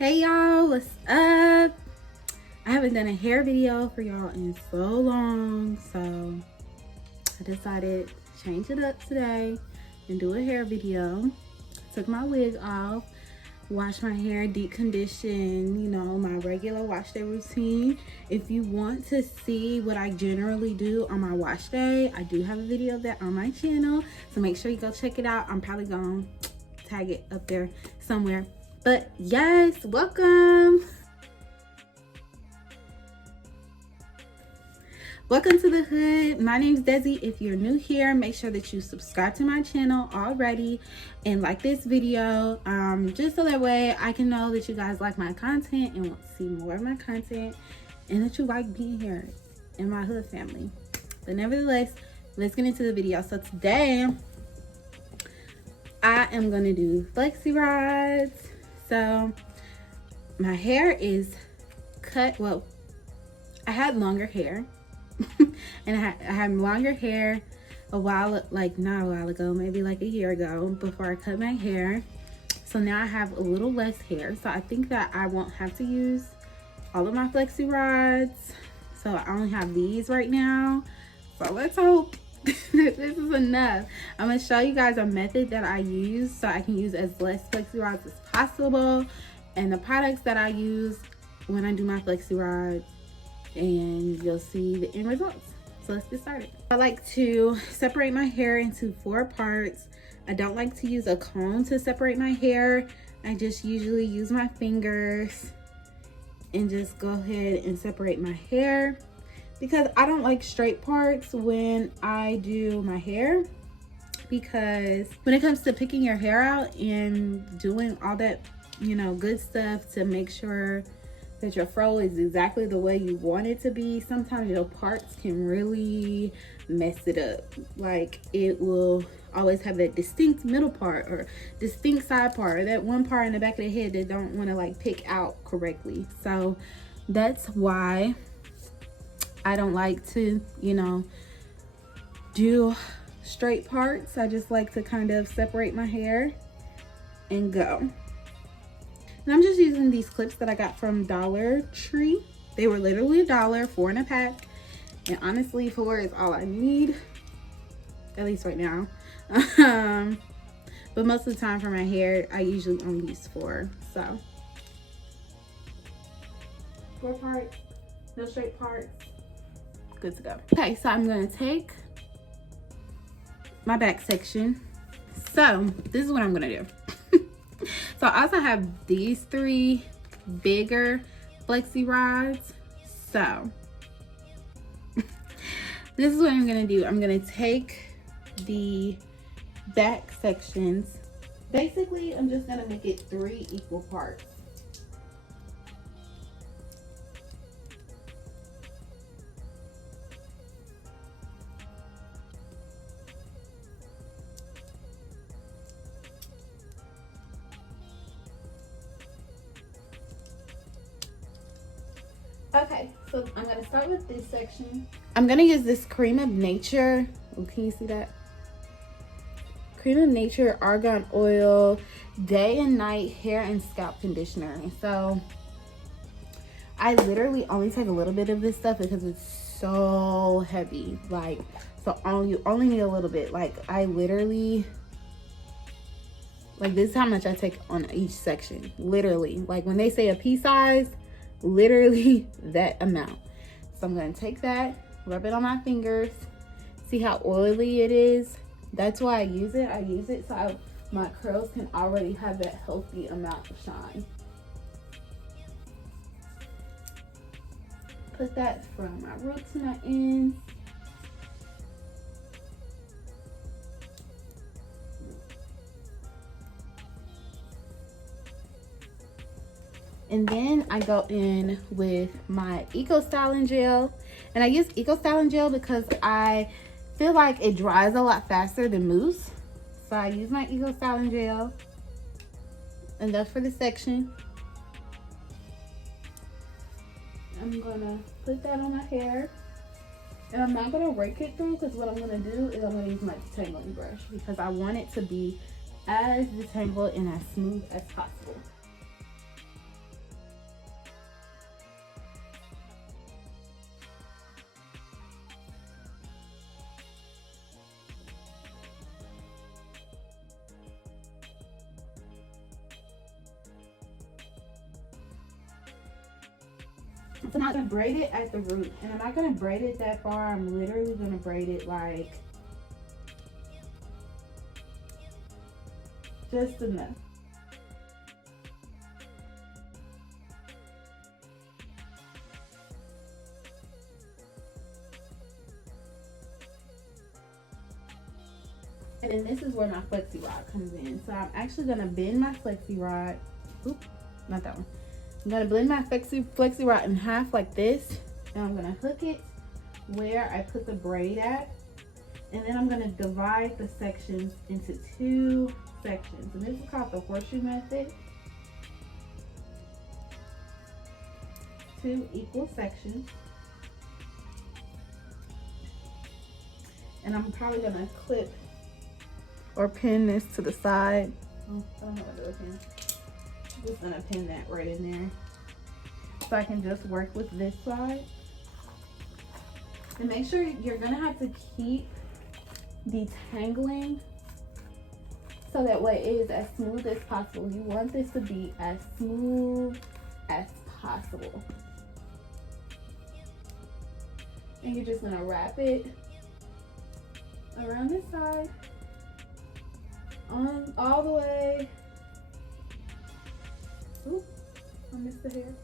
Hey y'all, what's up? I haven't done a hair video for y'all in so long, so I decided to change it up today and do a hair video. Took my wig off, washed my hair, deep condition, my regular wash day routine. If you want to see what I generally do on my wash day, I do have a video of that on my channel, so make sure you go check it out. I'm probably gonna tag it up there somewhere. But yes, welcome. Welcome to the hood. My name's Desi. If you're new here, make sure that you subscribe to my channel already and like this video, just so that way I can know that you guys like my content and want to see more of my content and that you like being here in my hood family. But nevertheless, let's get into the video. So today I am gonna do flexi rods. So my hair is cut. Well, I had longer hair and I had longer hair a while, like not a while ago, maybe like a year ago, before I cut my hair. So now I have a little less hair, so I think that I won't have to use all of my flexi rods. So I only have these right now, so let's hope this is enough. I'm gonna show you guys a method that I use so I can use as less flexi rods as possible, and the products that I use when I do my flexi rods, and you'll see the end results. So let's get started. I like to separate my hair into 4 parts. I don't like to use a comb to separate my hair. I just usually use my fingers and just go ahead and separate my hair, because I don't like straight parts when I do my hair, because when it comes to picking your hair out and doing all that, good stuff to make sure that your fro is exactly the way you want it to be, sometimes your parts can really mess it up. Like, it will always have that distinct middle part or distinct side part, or that one part in the back of the head that don't want to like pick out correctly. So that's why I don't like to, do straight parts. I just like to kind of separate my hair and go. And I'm just using these clips that I got from Dollar Tree. They were literally $1, 4 in a pack. And honestly, 4 is all I need, at least right now. But most of the time for my hair, I usually only use 4. So 4 parts, no straight parts, good to go. Okay, so I'm gonna take my back section. So this is what I'm gonna do. So I also have these 3 bigger flexi rods. So this is what I'm gonna do. I'm gonna take the back sections. Basically, I'm just gonna make it 3 equal parts. Okay, so I'm gonna start with this section. I'm gonna use this Creme of Nature. Oh, can you see that? Creme of Nature Argan Oil Day and Night Hair and Scalp Conditioner. And so I literally only take a little bit of this stuff because it's so heavy. Like, so you only need a little bit. Like, I literally, like, this is how much I take on each section. Literally, like when they say a pea size, literally that amount. So I'm going to take that, rub it on my fingers, see how oily it is. That's why I use it. I use it so my curls can already have that healthy amount of shine. Put that from my root to my ends. And then I go in with my Styler Gel. And I use Styler Gel because I feel like it dries a lot faster than mousse. So I use my Styler Gel. And that's for the section. I'm gonna put that on my hair. And I'm not gonna rake it through, because what I'm gonna do is I'm gonna use my detangling brush, because I want it to be as detangled and as smooth as possible. So now I'm gonna braid it at the root, and I'm not gonna braid it that far. I'm literally gonna braid it like just enough. And then this is where my flexi rod comes in. So I'm actually gonna bend my flexi rod. Oop, not that one. I'm gonna blend my flexi rod in half like this, and I'm gonna hook it where I put the braid at, and then I'm gonna divide the sections into 2 sections, and this is called the horseshoe method. 2 equal sections, and I'm probably gonna clip or pin this to the side. Oh, I don't know what to do with pin. I'm just gonna pin that right in there, so I can just work with this side. And make sure you're gonna have to keep detangling so that way it is as smooth as possible. You want this to be as smooth as possible. And you're just gonna wrap it around this side, on all the way. Oop, I missed the hair.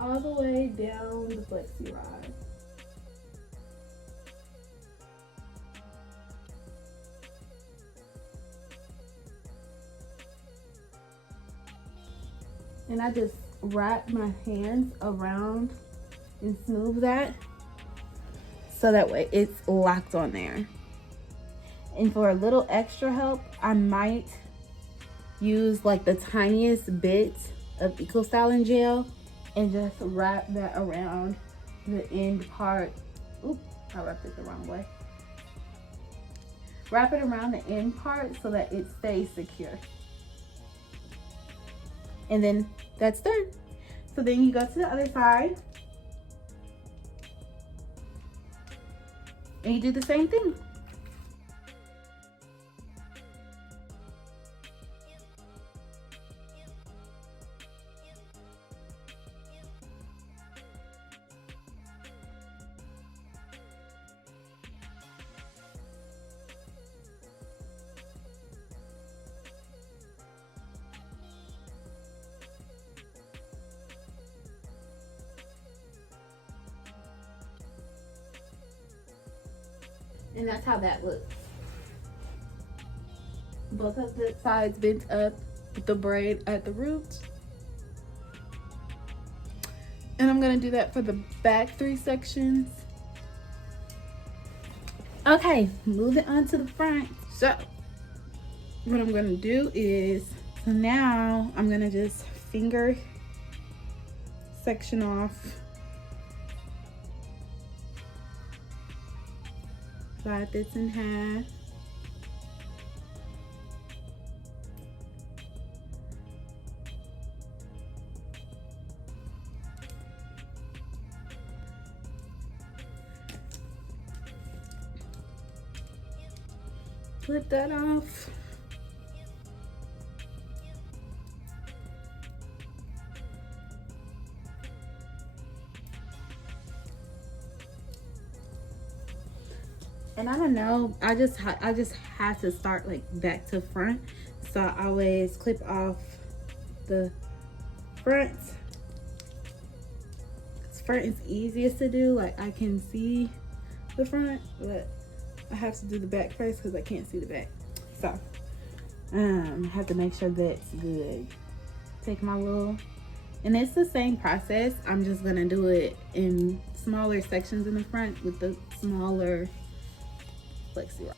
All the way down the flexi rod. And I just wrap my hands around and smooth that so that way it's locked on there. And for a little extra help, I might use like the tiniest bit of Styler Gel and just wrap that around the end part. Oop, I wrapped it the wrong way. Wrap it around the end part so that it stays secure. And then that's done. So then you go to the other side and you do the same thing. And that's how that looks. Both of the sides bent up with the braid at the roots. And I'm gonna do that for the back 3 sections. Okay, moving on to the front. So what I'm gonna do is, so now I'm gonna just finger section off. Divide this in half. Flip that off. And I don't know, I just have to start like back to front, so I always clip off the front. Front is easiest to do, like I can see the front, but I have to do the back first because I can't see the back. So I have to make sure that's good. Take my little, and it's the same process, I'm just gonna do it in smaller sections in the front with the smaller flexi rod.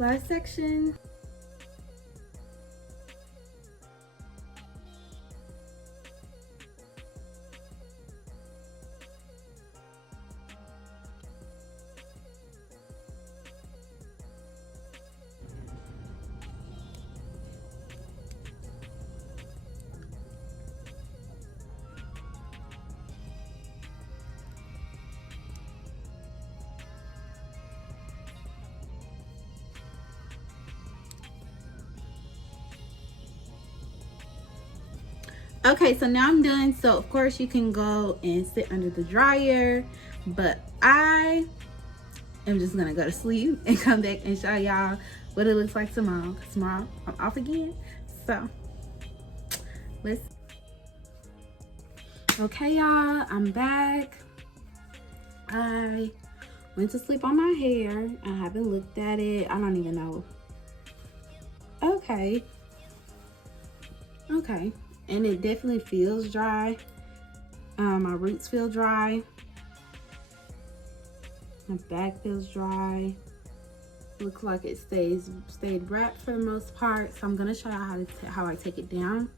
last section. Okay, so now I'm done. So of course you can go and sit under the dryer, but I am just gonna go to sleep and come back and show y'all what it looks like tomorrow. Tomorrow I'm off again. So let's. Okay, y'all, I'm back. I went to sleep on my hair. I haven't looked at it. I don't even know. Okay. And it definitely feels dry. My roots feel dry. My back feels dry. Looks like it stayed wrapped for the most part. So I'm gonna show you how I take it down.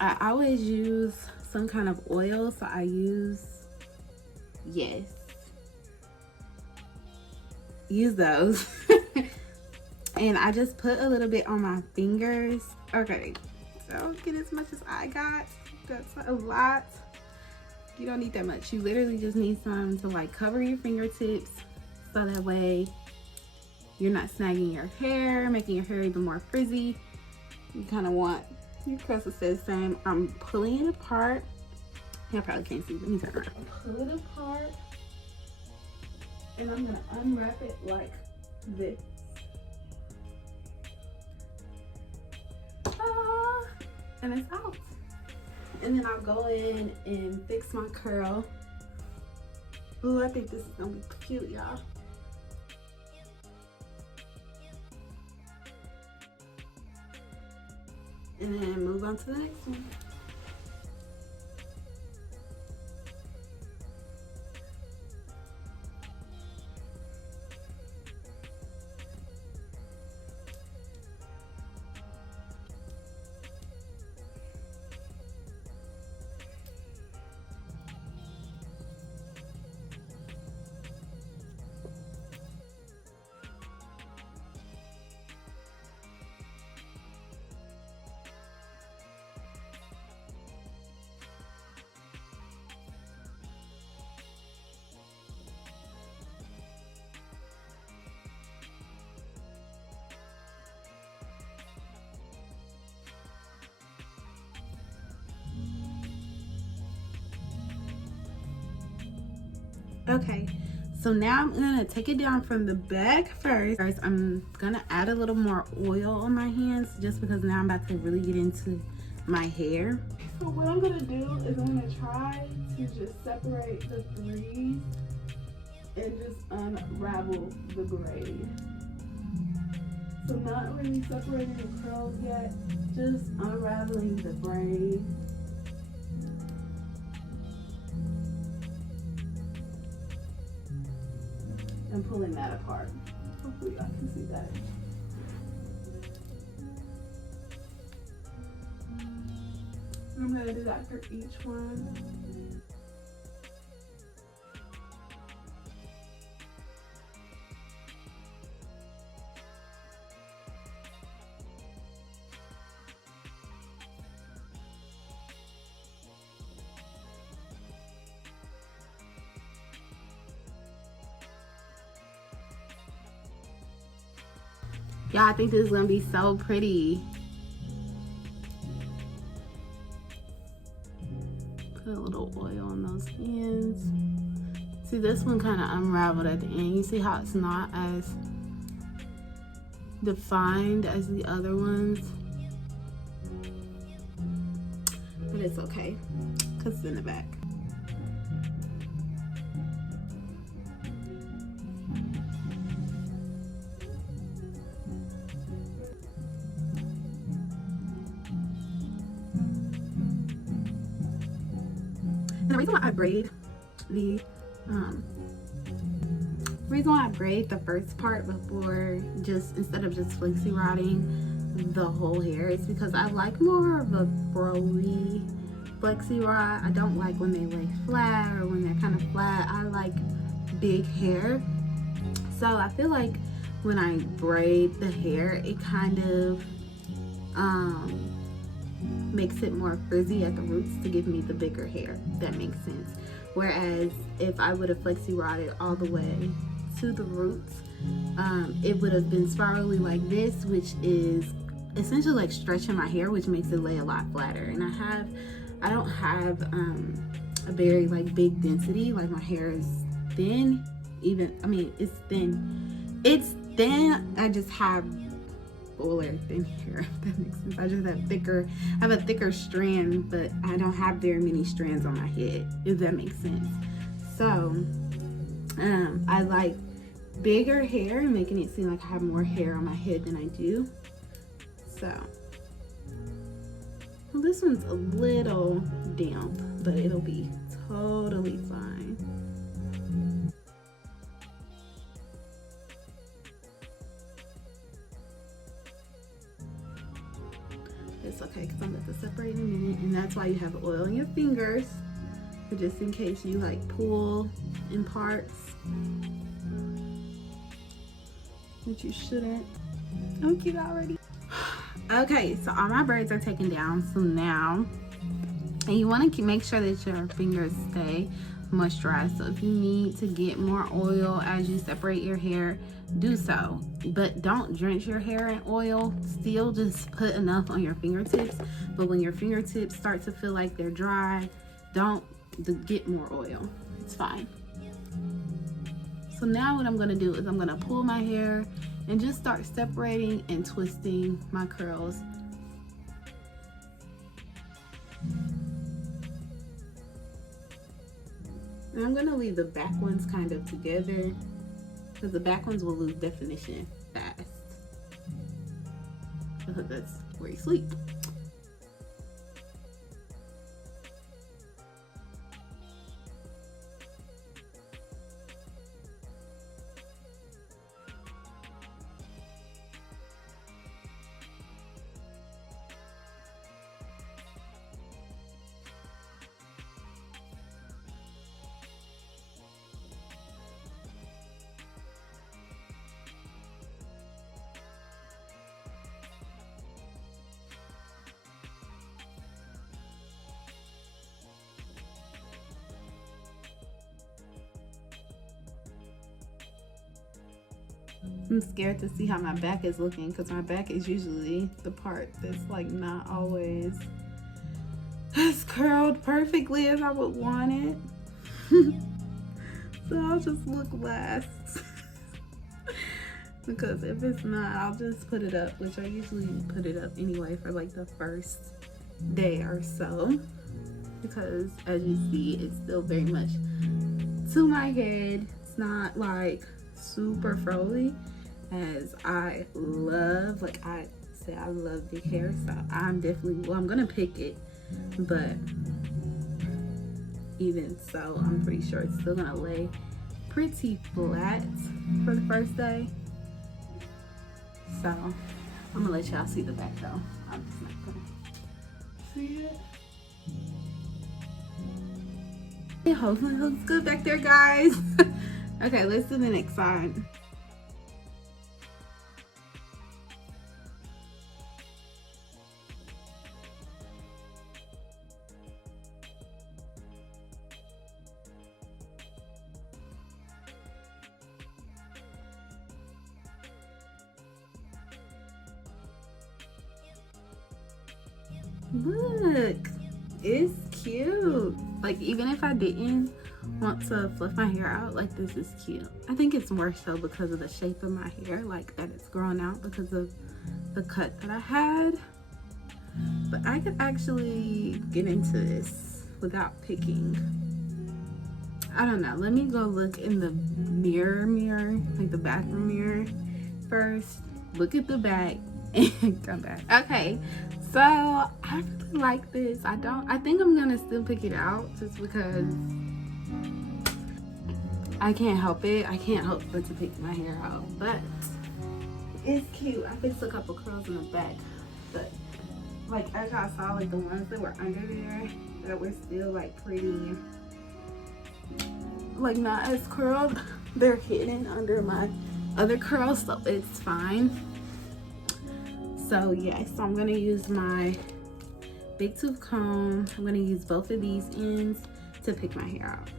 I always use some kind of oil, so I use those. And I just put a little bit on my fingers. Okay, so don't get as much as I got. That's a lot. You don't need that much. You literally just need some to like cover your fingertips, so that way you're not snagging your hair, making your hair even more frizzy. You kind of want your crest to stay the same. I'm pulling it apart. I probably can't see. Let me turn around. Pull it apart, and I'm gonna unwrap it like this. And it's out. And then I'll go in and fix my curl. Ooh, I think this is gonna be cute, y'all. And then move on to the next one. Okay, so now I'm gonna take it down from the back first. I'm gonna add a little more oil on my hands just because now I'm about to really get into my hair. So what I'm gonna do is I'm gonna try to just separate the threes and just unravel the braid. So not really separating the curls yet, just unraveling the braid. And pulling that apart. Hopefully y'all can see that. I'm gonna do that for each one. Y'all, I think this is gonna be so pretty. Put a little oil on those ends. See, this one kind of unraveled at the end. You see how it's not as defined as the other ones? But it's okay, because it's in the back. And the reason why I braid the The reason why I braid the first part before, just instead of just flexi rodding the whole hair, is because I like more of a frowy flexi rod. I don't like when they lay flat or when they're kind of flat. I like big hair. So I feel like when I braid the hair, it kind of makes it more frizzy at the roots to give me the bigger hair, if that makes sense. Whereas if I would have flexi rodded all the way to the roots, it would have been spirally like this, which is essentially like stretching my hair, which makes it lay a lot flatter. And I don't have a very like big density. Like my hair is thin, it's thin. I just have fuller thin hair, if that makes sense. I just have a thicker strand, but I don't have very many strands on my head, if that makes sense. So I like bigger hair, making it seem like I have more hair on my head than I do. So well, this one's a little damp, but it'll be totally fine. It's okay, because I'm about to separate in a minute, and that's why you have oil on your fingers, just in case you like pull in parts, which you shouldn't. I'm cute already. Okay, so all my braids are taken down. So now, and you want to make sure that your fingers stay moisturized. So if you need to get more oil as you separate your hair, do so, but don't drench your hair in oil. Still just put enough on your fingertips, but when your fingertips start to feel like they're dry, don't get more oil. It's fine. So now what I'm going to do is I'm going to pull my hair and just start separating and twisting my curls. And I'm going to leave the back ones kind of together, because the back ones will lose definition fast, because that's where you sleep. I'm scared to see how my back is looking, because my back is usually the part that's like not always as curled perfectly as I would want it. So I'll just look last. Because if it's not, I'll just put it up, which I usually put it up anyway for like the first day or so, because as you see, it's still very much to my head. It's not like super frozy, as I love, like I said, I love big hair, so I'm definitely, well, I'm gonna pick it, but even so, I'm pretty sure it's still gonna lay pretty flat for the first day. So I'm gonna let y'all see the back though. I'm just not gonna see it. Hopefully it looks good back there, guys. Okay, let's do the next side. Look, it's cute. Like, even if I didn't want to fluff my hair out, like, this is cute. I think it's more so because of the shape of my hair, like that it's grown out because of the cut that I had. But I could actually get into this without picking. I don't know. Let me go look in the mirror, like the bathroom mirror first. Look at the back and come back. Okay, so I really like this. I think I'm gonna still pick it out just because I can't help it. I can't help but to pick my hair out, but it's cute. I fixed a couple curls in the back, but like as y'all saw, like the ones that were under there that were still like pretty, like not as curled, they're hidden under my other curls, so it's fine. So yeah, so I'm gonna use my big tooth comb. I'm gonna use both of these ends to pick my hair out.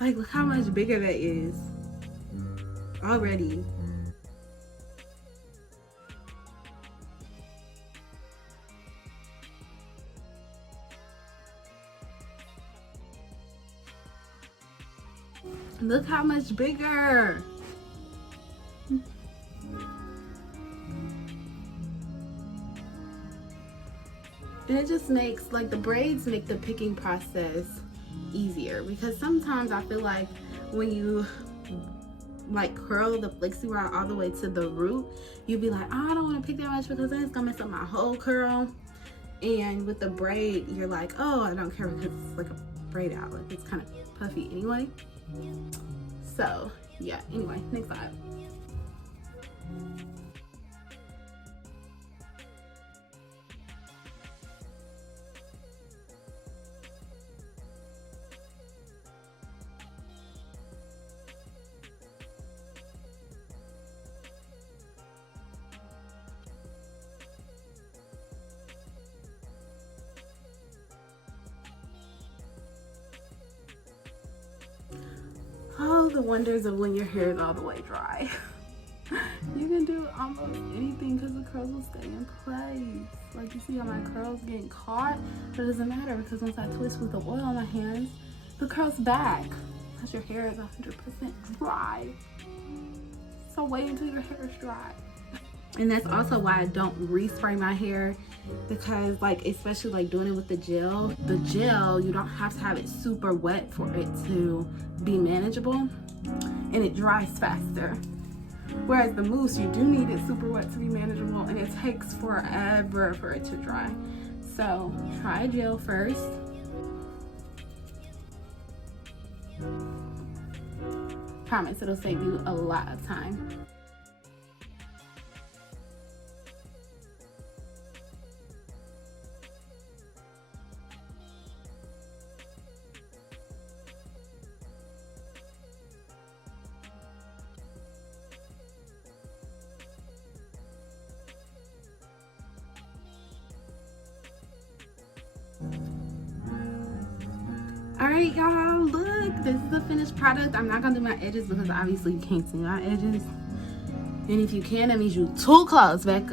Like, look how much bigger that is already. Look how much bigger. And it just makes, like, the braids make the picking process easier, because sometimes I feel like when you like curl the flexi rod all the way to the root, you'd be like, oh, I don't want to pick that much because then it's gonna mess up my whole curl. And with the braid, you're like, oh, I don't care because it's like a braid out, like it's kind of puffy anyway. So yeah, anyway, next side. Oh, the wonders of when your hair is all the way dry. You can do almost anything because the curls will stay in place. Like, you see how my curls getting caught? But it doesn't matter because once I twist with the oil on my hands, the curl's back. Because your hair is 100% dry. So wait until your hair is dry. And that's also why I don't respray my hair, because like, especially like doing it with the gel, you don't have to have it super wet for it to be manageable, and it dries faster. Whereas the mousse, you do need it super wet to be manageable, and it takes forever for it to dry. So try gel first. Promise it'll save you a lot of time. Alright y'all, look, this is the finished product. I'm not gonna do my edges because obviously you can't see my edges, and if you can, that means you too close back up.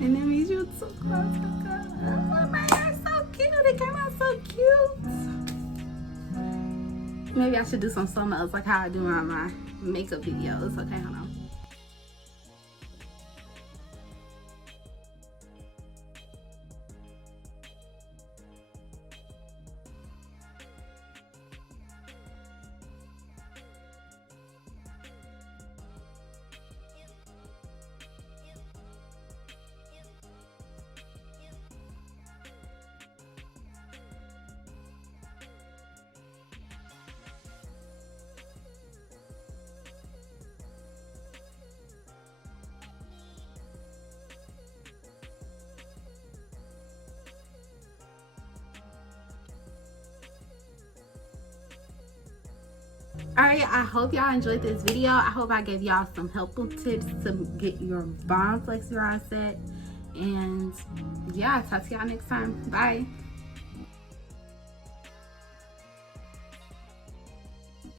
And that means you too close back up. Oh, my hair's so cute, it came out so cute. Maybe I should do some else like how I do on my makeup videos. Okay, hold on. Alright, I hope y'all enjoyed this video. I hope I gave y'all some helpful tips to get your bomb flexi rod set. And yeah, talk to y'all next time. Bye.